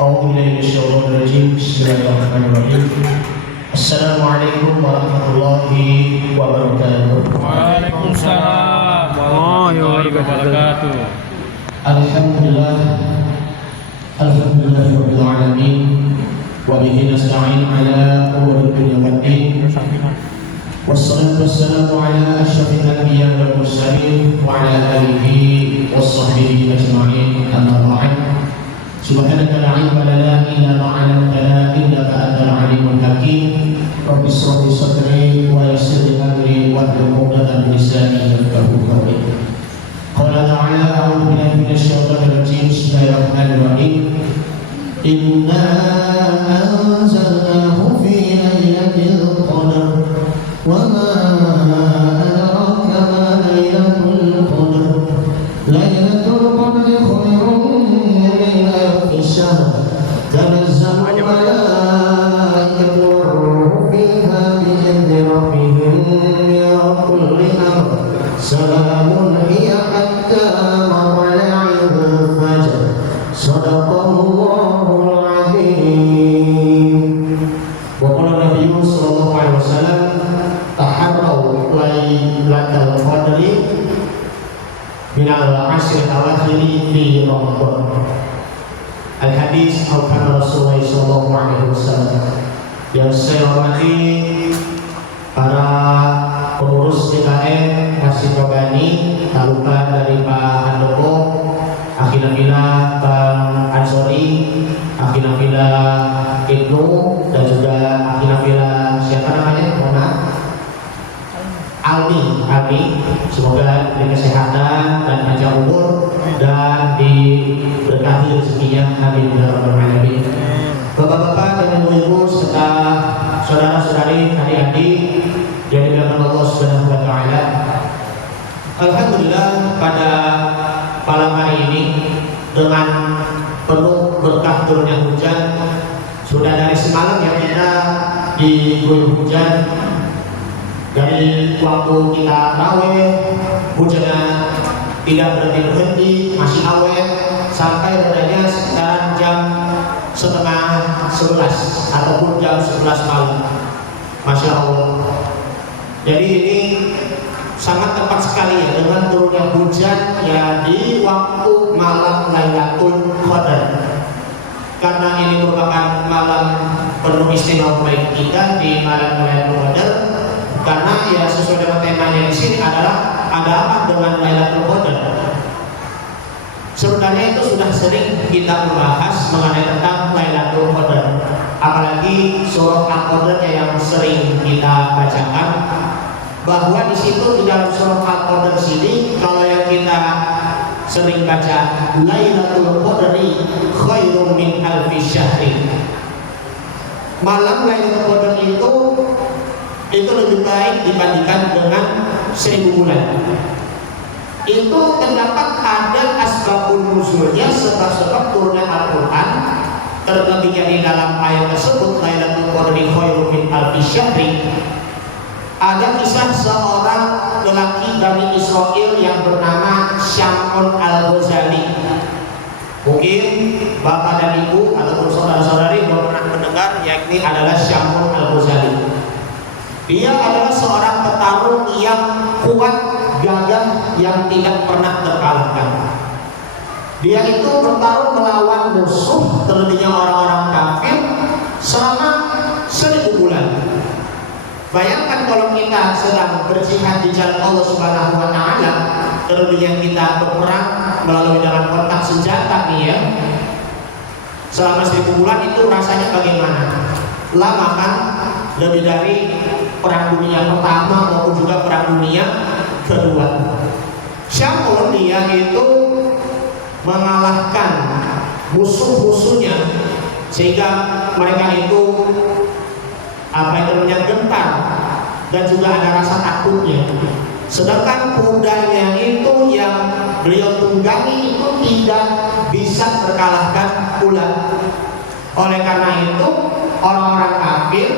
أعوذ بالله من الشيطان الرجيم بسم الله الرحمن الرحيم السلام عليكم ورحمة الله وبركاته Waalaikumsalam warahmatullahi wabarakatuh. Alhamdulillah Rabbil alamin wa bihi nasta'in ala umuri dunya waddin wassalatu wassalamu ala asyrafil anbiya wal mursalin wa ala alihi washabbihi ajma'in amma ba'd. Subhanaka la ilma lana illa ma 'allamtana innaka antal alimul hakim. Rabbi shrah li sadri wa yassir li amri wahlul 'uqdatam min lisani yafqahu qawli. Qala ta'ala a'udzu billahi minasy syaithanir rajim. Bismillahirrahmanirrahim. Inna anzalnahu fi lailatul qadar wa ma adraka ma lailatul qadar. Lailatul qadri khairun min alfi syahr. Tanazzalu malaikatu war-ruhu fiha bi'izni rabbihim min kulli amr. Salamun hiya hatta matla'il fajr. Shadaqallahul azim. Wa qala Nabiyyu sallallahu alaihi wasallam taharraw lailatal qadri minal ashr al-akhiri fi Ramadan. Al-hadis al-kana Rasulullah sallallahu alaihi wasallam. Yang saya hormati para pengurus DKM Masjid Robani, tak lupa dari Pak Handoko, Akhil-Akhila Bang Ansori, Akhil-Akhila Ibnu, dan juga Akhil-Akhila siapa namanya? Mona Almi. Semoga diberi kesehatan dan panjang umur dan diberkahi rezekinya. Amin ya rabbal alamin. Bapak-bapak dan ibu-ibu serta saudara-saudari, adik-adik yang dimuliakan Allah Subhanahu wa taala. Alhamdulillah pada malam hari ini dengan penuh berkah turunnya hujan. Sudah dari semalam yang kita diguyur hujan. Dari waktu kita raweh, hujannya tidak berhenti, masih awet sampai redanya sekitar jam setengah 11 ataupun jam 11 malam. Masya Allah. Jadi ini sangat tepat sekali ya dengan turunnya hujan ya di waktu malam Lailatul Qadar. Karena ini merupakan malam penuh istimewa bagi kita di malam Lailatul Qadar. Karena ya sesuai dengan temanya di sini adalah ada apa dengan Lailatul Qadar. Sebenarnya itu sudah sering kita membahas mengenai tentang Lailatul Qadar. Apalagi surah Al-Qadar yang sering kita bacakan, bahwa di situ di dalam surah Al-Qadar sini kalau yang kita sering baca Lailatul Qadri khairum min alfi syahri. Malam Lailatul Qadar itu lebih baik dibandingkan dengan 1000 bulan. Itu terdapat ada asbabun nuzulnya sebab-sebab turunnya Al-Quran. Terlebihnya di dalam ayat tersebut Lailatul Qadri khairum min alfi syahri. Ada kisah seorang lelaki Bani Israel yang bernama Syamun Al-Ghazali. Mungkin bapak dan ibu ataupun saudara-saudari belum pernah mendengar, yakni adalah Syamun Al-Ghazali. Dia adalah seorang petarung yang kuat, gagah, yang tidak pernah terkalahkan. Dia itu bertarung melawan musuh, terlebihnya orang-orang kafir, selama 1000 bulan. Bayangkan kalau kita sedang berjihad di jalan Allah Subhanahu wa taala, terlebihnya kita berperang melalui dalam kontak senjata nih ya. Selama 1000 bulan itu rasanya bagaimana? Lama kan? Lebih dari perang dunia pertama maupun juga perang dunia kedua. Syamun dia itu mengalahkan musuh-musuhnya sehingga mereka itu gentar dan juga ada rasa takutnya. Sedangkan kudanya itu yang beliau tunggangi itu tidak bisa terkalahkan pula. Oleh karena itu orang-orang kafir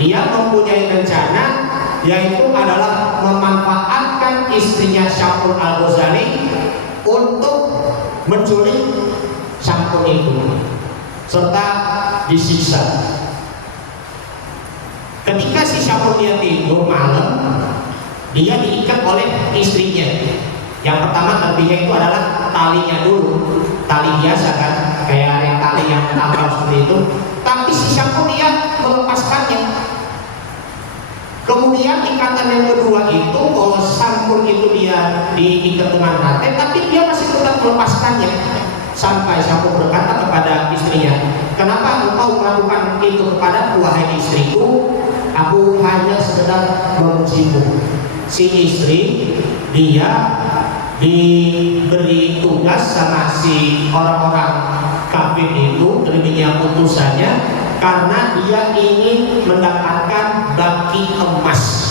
dia mempunyai rencana, yaitu adalah memanfaatkan istrinya Syamun Al-Ghazali untuk menculik Syamun itu. serta disiksa. Ketika si Syamur dia tidur malam, dia diikat oleh istrinya. Yang pertama tentunya itu adalah talinya dulu, tali biasa kan, kayak yang tali yang tambal seperti itu. Tapi si Syamur dia melepaskannya. Kemudian ikatan yang kedua itu, kalau Syamur itu dia diikat dengan rantai, tapi dia masih tetap melepaskannya. Sampai Syamur berkata kepada istrinya, kenapa engkau melakukan itu kepadaku wahai istriku? Aku hanya sekedar memujimu. Si istri dia diberi tugas sama si orang-orang kafir itu, demikian putusannya, karena dia ingin mendapatkan baki emas.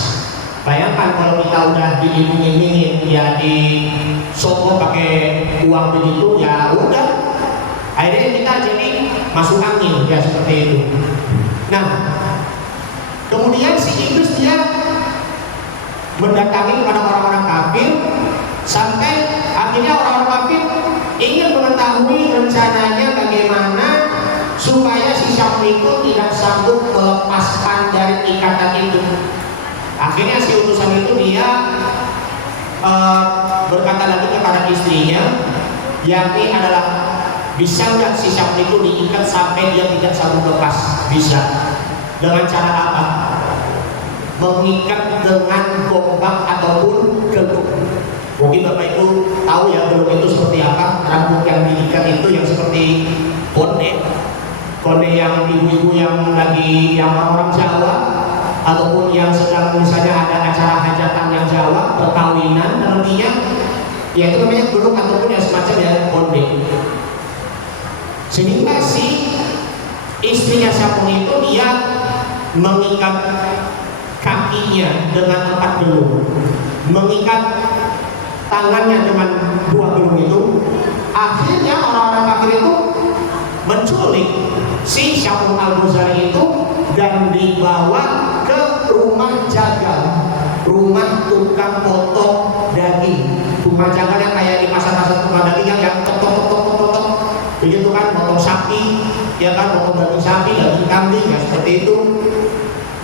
Bayangkan kalau kita udah diiming-imingin ya di soko pakai uang begitu, ya udah akhirnya kita jadi masuk angin ya seperti itu. Nah, kemudian si iblis dia mendatangi kepada orang-orang kafir sampai akhirnya orang-orang kafir ingin mengetahui rencananya bagaimana supaya si Syamur itu tidak sanggup melepaskan dari ikatan itu. Akhirnya si utusan itu dia berkata lagi kepada istrinya, yakni adalah bisa nggak si Syamur itu diikat sampai dia tidak sanggup lepas? Bisa. Dengan cara apa? Mengikat dengan gombak ataupun geluk. Mungkin Bapak Ibu tahu ya geluk itu seperti apa. Rambut yang diikat itu yang seperti konde yang ibu-ibu yang lagi yang orang Jawa, ataupun yang sedang misalnya ada acara hajatan yang Jawa, perkawinan nantinya, ya itu namanya geluk ataupun yang semacam ya konde. Sehingga si istrinya Syamur itu dia mengikat kakinya dengan 4 gelung, mengikat tangannya dengan 2 gelung itu. Akhirnya orang-orang kafir itu menculik si Syamur Al-Ghazali itu dan dibawa ke rumah jagal, rumah tukang potong daging. Rumah jagal yang kayak di pasar-pasar tukang daging yang tok begitu kan, potong sapi ya kan, potong daging sapi, daging kambing ya seperti itu.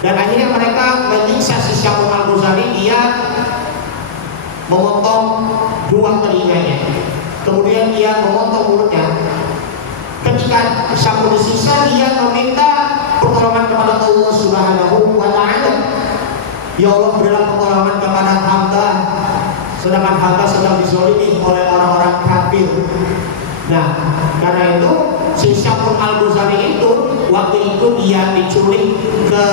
Dan akhirnya mereka menyiksa si Syamur Al-Ghazali, dia memotong 2 telinganya, kemudian dia memotong mulutnya. Ketika Syamur disiksa, dia meminta pertolongan kepada Allah Subhanahu wa Ta'ala. Ya Allah, berilah pertolongan kepada hamba, sedangkan hamba sedang dizalimi oleh orang-orang kafir. Nah, karena itu si Syamur Al-Ghazali itu waktu itu dia diculik ke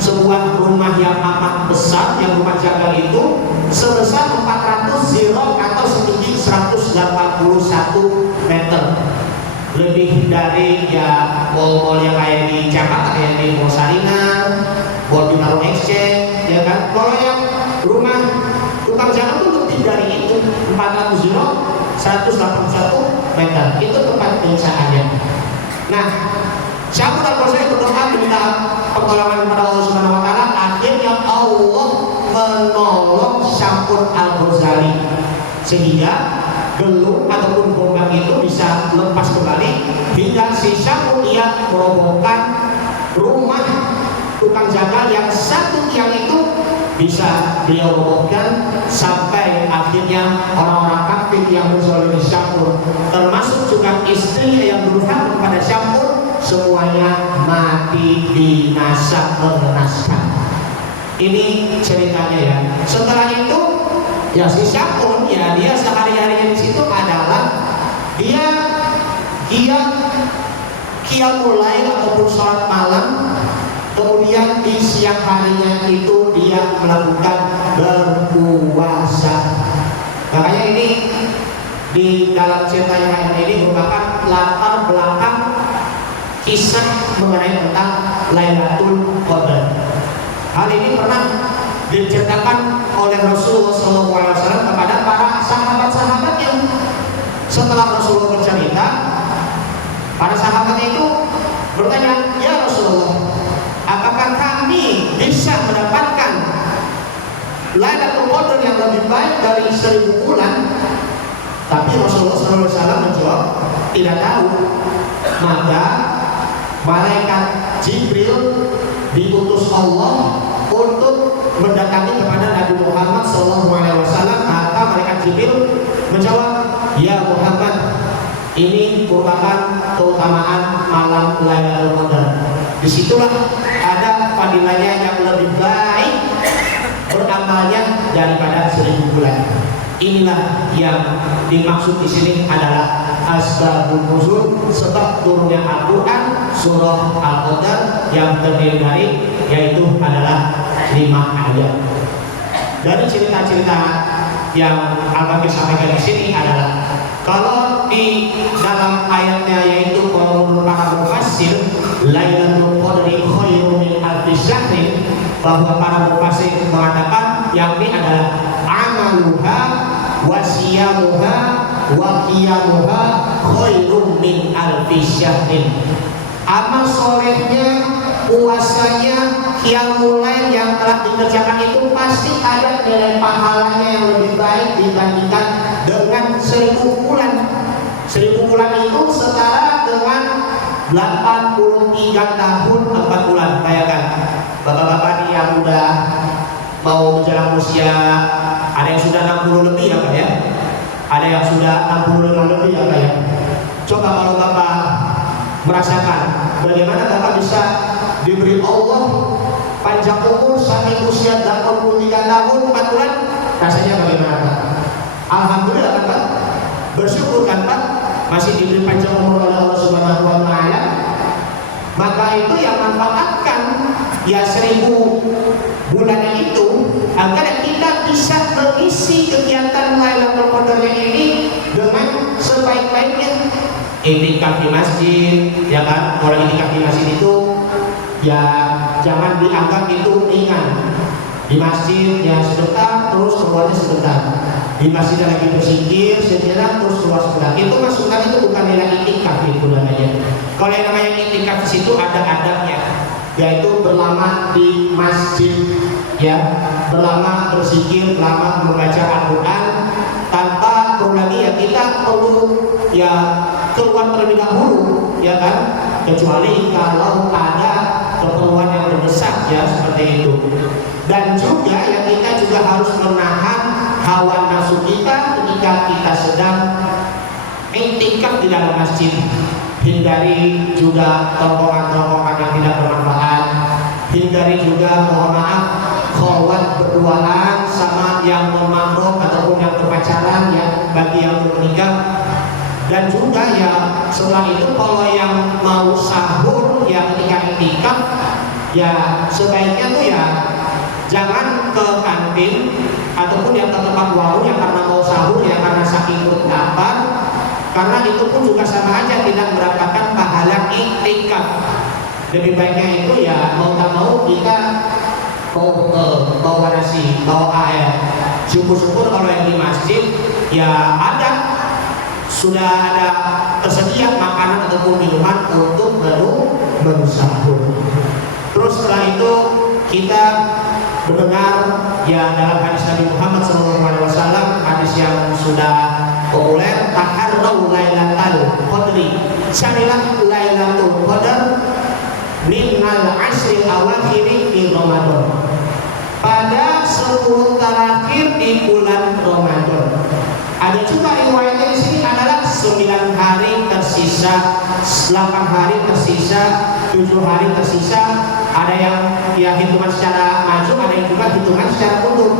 sebuah rumah yang amat besar, yang rumah jagal itu sebesar 400 zirah atau setinggi 181 meter, lebih dari ya mall-mall yang kayak di Jakarta, kayak di Mall Sarinah, Mall Bintaro Exchange, ya kan. Kalau yang rumah tukang jagal itu lebih dari itu, 400 zirah 181 meter, itu tempat penyiksaannya. Nah, Syamur Al-Ghazali berdoa minta pertolongan kepada Allah Subhanahu wa Ta'ala. Akhirnya Allah menolong Syamur Al-Ghazali sehingga gelung ataupun gombak itu bisa lepas kembali, hingga si Syamur dia merobohkan rumah tukang jagal yang satu tiang itu bisa beliau robohkan, sampai akhirnya orang-orang kafir yang menzalimi Syamur, termasuk juga istrinya yang durhaka kepada Syamur, semuanya mati binasa mengenaskan. Ini ceritanya ya. Setelah itu ya si Syamur ya dia sehari-harinya di situ adalah dia qiyamul lail ataupun sholat malam. Kemudian di siang harinya itu dia melakukan berpuasa. Makanya ini di dalam cerita yang ini merupakan latar belakang kisah mengenai tentang Lailatul Qadar. Hal ini pernah diceritakan oleh Rasulullah SAW kepada para sahabat-sahabat yang setelah Rasulullah bercerita, para sahabat itu bertanya, ya Rasulullah, apakah kami bisa mendapatkan Lailatul Qadar yang lebih baik dari 1000 bulan? Tapi Rasulullah SAW menjawab, tidak tahu. Maka malaikat Jibril diutus Allah untuk mendatangi kepada Nabi Muhammad SAW. Maka malaikat Jibril menjawab, ya Muhammad, ini merupakan keutamaan malam Lailatul Qadar. Disitulah ada fadilahnya yang lebih baik beramalnya daripada 1000 bulan. Inilah yang dimaksud di sini adalah asbabun nuzul, sebab turunnya Al-Quran surah Al-Qadar yang terdiri dari yaitu adalah 5 ayat. Dari cerita-cerita yang Al-Baqir sampaikan di sini adalah kalau di dalam ayatnya yaitu qaulul para mufassir Lailatul Qadri khairun min alfi syahrin, bahwa para mufassir mengatakan yang ini adalah amaluha wa siyamuha wa qiyamuha khairun min alfi syahrin. Amal solehnya, puasanya, qiyamul lail yang telah dikerjakan itu pasti ada nilai pahalanya yang lebih baik dibandingkan dengan 1000 bulan. 1000 bulan itu setara dengan 83 tahun 4 bulan. Bayangkan, bapak-bapak yang udah mau menjelang usia, ada yang sudah 60 lebih ya Pak ya, ada yang sudah 65 lebih ya Pak ya. Coba kalau bapak merasakan bagaimana bapak bisa diberi Allah panjang umur sampai usia 83 tahun 4 bulan, rasanya bagaimana Pak? Alhamdulillah kan Pak, bersyukur kan Pak, masih diberi panjang umur oleh Allah Subhanahu wa Ta'ala. Maka itu yang manfaatkan ya 1000 bulannya itu agar kita bisa mengisi kegiatan Lailatul Qadarnya ini dengan sebaik-baiknya. Iktikaf di masjid, ya kan? Kalau iktikaf di masjid itu ya jangan dianggap itu ringan. Di masjid ya sebentar, terus keluarnya sebentar. Di masjid lagi berzikir, sejenak terus keluar sebentar. Itu masukan itu bukan nilai iktikaf itu namanya. Kalau yang namanya iktikaf di situ ada adabnya, yaitu berlama di masjid, ya, berlama berzikir, lama membaca Al-Quran, tanpa perlu lagi ya kita perlu ya keluar terlebih dahulu, ya kan? Kecuali kalau ada keperluan yang mendesak ya seperti itu. Dan juga ya kita juga harus menahan hawa nafsu kita ketika kita sedang iktikaf di dalam masjid. Hindari juga tongkongan-tongkongan yang tidak bermanfaat. Hindari juga, mohon maaf, khawat berduaan sama yang memakruh ataupun yang berpacaran ya bagi yang belum menikah. Dan juga ya setelah itu kalau yang mau sahur ya ketika iktikaf ya sebaiknya tuh ya jangan ke kantin ataupun yang ke tempat warung yang karena mau sahur ya karena saking lapar, karena itu pun juga sama aja tidak mendapatkan pahala iktikaf. Lebih baiknya itu ya mau tak mau kita bawa nasi, bawa air. Syukur-syukur kalau yang di masjid ya ada, sudah ada tersedia makanan ataupun minuman untuk menu sahur. Terus setelah itu kita mendengar ya dalam hadis Nabi Muhammad SAW, hadis yang sudah populer, taharrau lailatul qadri, carilah Lailatul Qadar minal asri awakhiri fi Ramadan, pada 10 terakhir di bulan Ramadan. Ada juga riwayatnya di sini adalah 9 hari tersisa, 8 hari tersisa, 7 hari tersisa. Ada yang ya hitungan secara maju, ada yang juga hitungan secara mundur.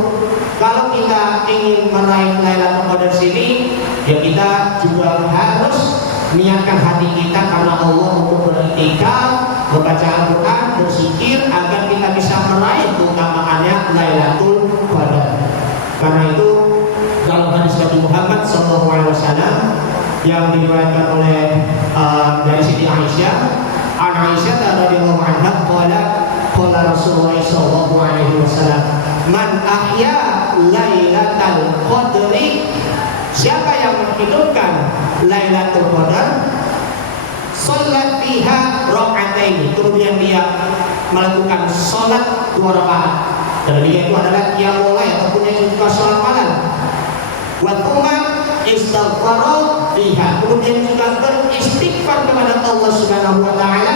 Kalau kita ingin meraih Lailatul Qadar sini, ya kita juga harus niatkan hati kita karena Allah untuk beriktikaf, membaca Al-Quran, berzikir agar kita bisa meraih keutamaannya Lailatul Qadar. Karena itu dalam hadis Nabi Muhammad SAW yang diriwayatkan oleh dari Siti Aisyah, Aisyah radhiyallahu anha qala Rasulullah sallallahu alaihi wasallam, man ahya Lailatul Qadri, siapa yang menghidupkan Lailatul Qadar, sholat fiha rakaatain, kemudian dia melakukan sholat 2 rakaat, dan dia itu adalah qiyamul lail ataupun yang juga sholat malam. Wa tsumma istighfara fiha, kemudian juga beristighfar kepada Allah Subhanahu wa taala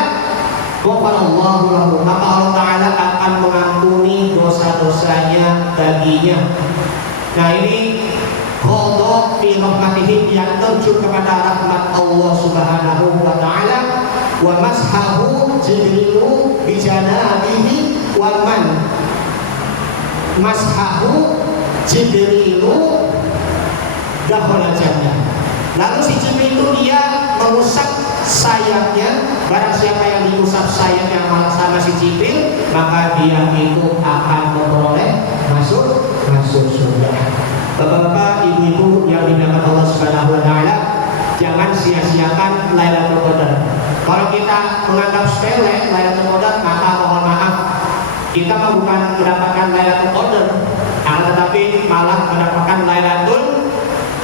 ghafarallahu lahu, maka Allah Ta'ala akan mengampuni dosa-dosanya baginya. Nah ini qadha fi rahmatihi, yang terjun kepada rahmat Allah Subhanahu wa Ta'ala. Wa mashahu Jibrilu bi janabihi wa man mashahu Jibrilu dakhala jannah. Lalu si Jibril itu dia mengusap sayapnya. Barang siapa yang diusap sayapnya sama si Jibril, maka dia itu akan memperoleh masuk surga. Bapak-bapak, ibu-ibu yang dimuliakan Allah Subhanahu wa Ta'ala, jangan sia-siakan Lailatul Qadar. Kalau kita menganggap sepele Lailatul Qadar, maka mohon maaf, kita bukan mendapatkan Lailatul Qadar, akan tetapi malah mendapatkan Lailatul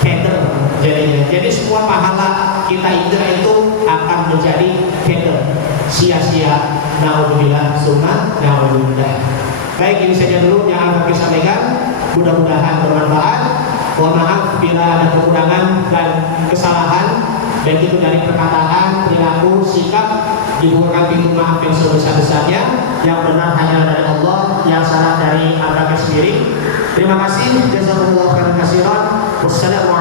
Qadar. Jadi semua pahala kita itu akan menjadi qadar, sia-sia. Naudzubillah, summa naudzubillah. Baik, ini saja dulu yang akan kami sampaikan. Mudah-mudahan bermanfaat. Mohon maaf bila ada kekurangan dan kesalahan, baik itu dari perkataan, perilaku, sikap. Dibukakan pintu maaf yang sebesar-besarnya. Yang benar hanya dari Allah, yang salah dari Anda sendiri. Terima kasih. Jazakumullah khairan katsiran. Wassalamualaikum